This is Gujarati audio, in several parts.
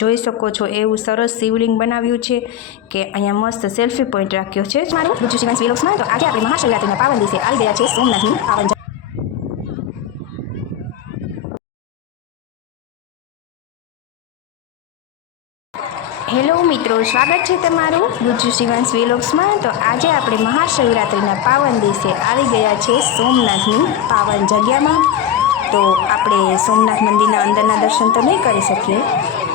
જોઈ શકો છો એવું સરસ શિવલિંગ બનાવ્યું છે કે અહીંયા મસ્ત સેલ્ફી પોઈન્ટ રાખ્યો છે મારું ગુજ્જુ શિવાંશ વ્લોગ્સમાં। તો આજે આપણે મહાશિવરાત્રિના પાવન દિવસે આવી ગયા છે સોમનાથની પાવન। હેલો મિત્રો, સ્વાગત છે તમારું ગુજ્જુ શિવાંશ વ્લોગ્સમાં। તો આજે આપણે મહાશિવરાત્રિના પાવન દિવસે આવી ગયા છે સોમનાથની પાવન જગ્યામાં। તો આપણે સોમનાથ મંદિરના અંદરના દર્શન તો નહીં કરી શકીએ,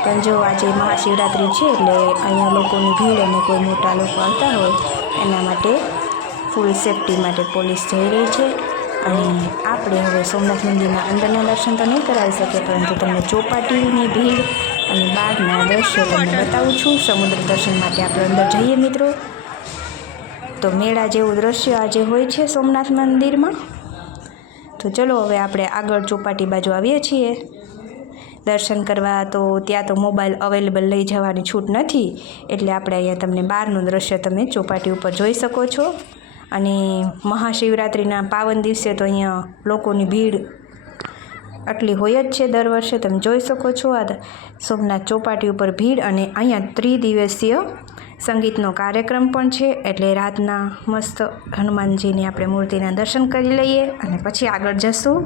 પણ જો આજે મહાશિવરાત્રિ છે એટલે અહીંયા લોકોની ભીડ અને કોઈ મોટા લોકો આવતા હોય એના માટે ફૂલ સેફટી માટે પોલીસ જઈ રહી છે। અને આપણે હવે સોમનાથ મંદિરના અંદરના દર્શન તો નહીં કરાવી શકીએ, પરંતુ તમને ચોપાટીની ભીડ અને બહારના દ્રશ્યો તમને બતાવું છું। સમુદ્ર દર્શન માટે આપણે અંદર જઈએ મિત્રો। તો મેળા જેવું દ્રશ્ય આજે હોય છે સોમનાથ મંદિરમાં। તો ચલો હવે આપણે આગળ ચોપાટી બાજુ આવીએ છીએ દર્શન કરવા। તો ત્યાં તો મોબાઈલ અવેલેબલ લઈ જવાની છૂટ નથી, એટલે આપણે અહીંયા તમને બહારનું દ્રશ્ય તમે ચોપાટી ઉપર જોઈ શકો છો। અને મહાશિવરાત્રિના પાવન દિવસે તો અહીંયા લોકોની ભીડ આટલી હોય જ છે દર વર્ષે, તમે જોઈ શકો છો। આ સોમનાથ ચોપાટી ઉપર ભીડ, અને અહીંયા ત્રિદિવસીય સંગીતનો કાર્યક્રમ પણ છે, એટલે રાતના મસ્ત હનુમાનજીની આપણે મૂર્તિના દર્શન કરી લઈએ અને પછી આગળ જશું।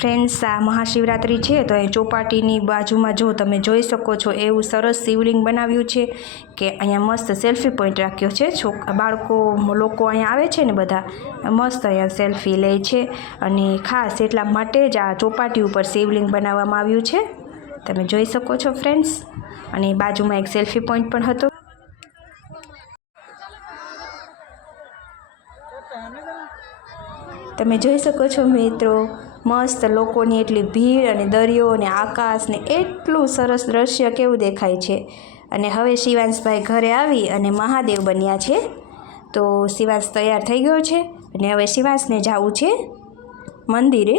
ફ્રેન્ડ્સ, આ મહાશિવરાત્રિ છે તો એ ચોપાટીની બાજુમાં જો તમે જોઈ શકો છો એવું સરસ શિવલિંગ બનાવ્યું છે કે અહીંયા મસ્ત સેલ્ફી પોઈન્ટ રાખ્યો છે। બાળકો લોકો અહીંયા આવે છે ને બધા મસ્ત અહીંયા સેલ્ફી લે છે, અને ખાસ એટલા માટે જ આ ચોપાટી ઉપર શિવલિંગ બનાવવામાં આવ્યું છે, તમે જોઈ શકો છો ફ્રેન્ડ્સ। અને બાજુમાં એક સેલ્ફી પોઈન્ટ પણ હતો। તમે જોઈ શકો છો મિત્રો, મસ્ત લોકોની એટલી ભીડ અને દરિયો અને આકાશ ને એટલું સરસ દ્રશ્ય કેવું દેખાય છે। અને હવે શિવાંશભાઈ ઘરે આવી અને મહાદેવ બન્યા છે। તો શિવાંશ તૈયાર થઈ ગયો છે અને હવે શિવાંશને જવું છે મંદિરે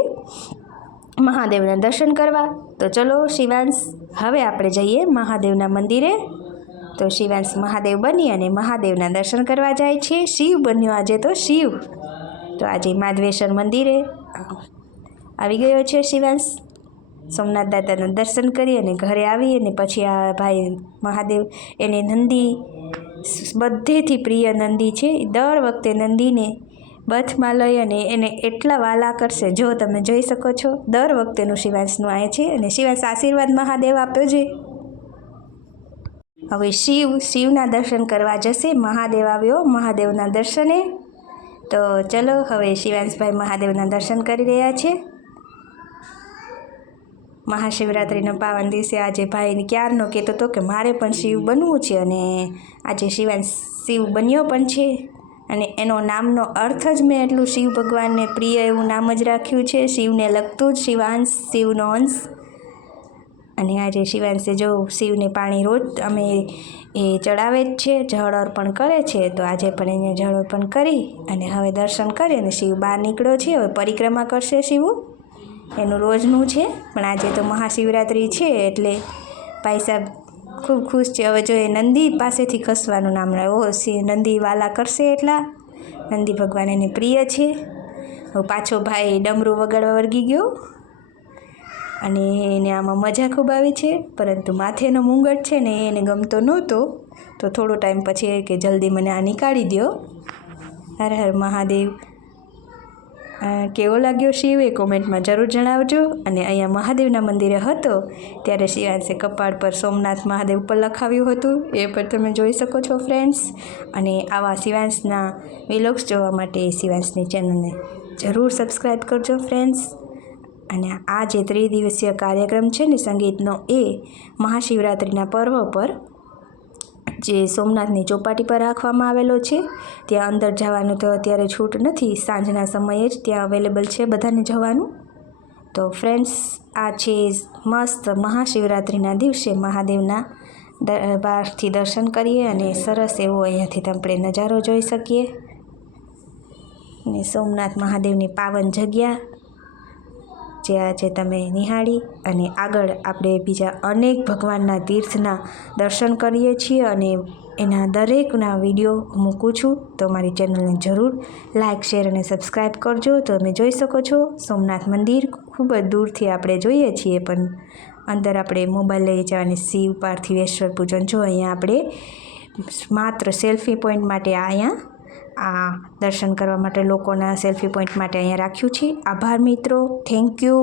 મહાદેવના દર્શન કરવા। તો ચલો શિવાંશ, હવે આપણે જઈએ મહાદેવના મંદિરે। તો શિવાંશ મહાદેવ બની અને મહાદેવના દર્શન કરવા જાય છે। શિવ બન્યો આજે તો શિવ। તો આજે માધવેશ્વર મંદિરે આવી ગયો છે શિવાંશ। સોમનાથ દાદાના દર્શન કરી અને ઘરે આવી અને પછી આ ભાઈ મહાદેવ એને નંદી બધેથી પ્રિય નંદી છે। દર વખતે નંદીને બથમાં લઈ અને એને એટલા વાલા કરશે, જો તમે જોઈ શકો છો દર વખતેનું શિવાંશનું આ છે। અને શિવાંશ આશીર્વાદ મહાદેવ આપ્યો છે। હવે શિવના દર્શન કરવા જશે। મહાદેવ આવ્યો મહાદેવના દર્શને। તો ચલો હવે શિવાંશભાઈ મહાદેવના દર્શન કરી રહ્યા છે। મહાશિવરાત્રિના પાવન દિવસે આજે ભાઈને ક્યારનો કહેતો હતો કે મારે પણ શિવ બનવું છે, અને આજે શિવાંશ શિવ બન્યો પણ છે। અને એનો નામનો અર્થ જ મેં એટલું શિવ ભગવાનને પ્રિય એવું નામ જ રાખ્યું છે, શિવને લગતું જ શિવાંશ, શિવનો અંશ। અને આજે શિવાંશે જો શિવને પાણી રોજ અમે એ ચડાવે જ છે, જળ અર્પણ કરે છે। તો આજે પણ એને જળ અર્પણ કરી અને હવે દર્શન કરી અને શિવ બહાર નીકળ્યો છે। હવે પરિક્રમા કરશે શિવ, એનું રોજનું છે, પણ આજે તો મહાશિવરાત્રિ છે એટલે ભાઈ સાહેબ ખૂબ ખુશ છે। હવે જો એ નંદી પાસેથી ખસવાનું નામ નંદી વાલા કરશે, એટલા નંદી ભગવાન એને પ્રિય છે। હવે પાછો ભાઈ ડમરું વગાડવા વળગી ગયો અને એને આમાં મજા ખૂબ આવી છે, પરંતુ માથેનો મુંગટ છે ને એને ગમતો નહોતો। તો થોડો ટાઈમ પછી કે જલ્દી મને આ નીકાળી દો। હર હર મહાદેવ। કેવો લાગ્યો શિવ એ કોમેન્ટમાં જરૂર જણાવજો। અને અહીંયા મહાદેવના મંદિરે હતો ત્યારે શિવાંશે કપાળ પર સોમનાથ મહાદેવ પર લખાવ્યું હતું, એ પણ તમે જોઈ શકો છો ફ્રેન્ડ્સ। અને આવા શિવાંશના વ્લોગ્સ જોવા માટે શિવાંશની ચેનલને જરૂર સબસ્ક્રાઈબ કરજો ફ્રેન્ડ્સ। અને આ જે ત્રિદિવસીય કાર્યક્રમ છે ને સંગીતનો, એ મહાશિવરાત્રિના પર્વ પર જે સોમનાથની ચોપાટી પર રાખવામાં આવેલો છે। ત્યાં અંદર જવાનું તો અત્યારે છૂટ નથી, સાંજના સમયે જ ત્યાં અવેલેબલ છે બધાને જવાનું। તો ફ્રેન્ડ્સ, આ છે મસ્ત મહાશિવરાત્રિના દિવસે મહાદેવના બહારથી દર્શન કરીએ અને સરસ એવો અહીંયાથી આપણે નજારો જોઈ શકીએ। અને સોમનાથ મહાદેવની પાવન જગ્યા, જે જે આજે તમે નિહાળી અને આગળ આપણે બીજા અનેક ભગવાનના તીર્થના દર્શન કરીએ છીએ અને એના દરેકના વિડીયો મૂકું છું. તો મારી ચેનલને જરૂર લાઇક, શેર અને સબસ્ક્રાઈબ કરજો. તો તમે જોઈ શકો છો સોમનાથ મંદિર ખૂબ જ દૂરથી આપણે જોઈએ છીએ, પણ અંદર આપણે મોબાઈલ લઈ જવાની શિવ પાર્થિવેશ્વર પૂજન. જો અહીંયા આપણે માત્ર સેલ્ફી પોઈન્ટ માટે આ દર્શન કરવા માટે લોકોના સેલ્ફી પોઈન્ટ માટે અહીંયા રાખ્યું છે. આભાર મિત્રો, થેન્ક યુ.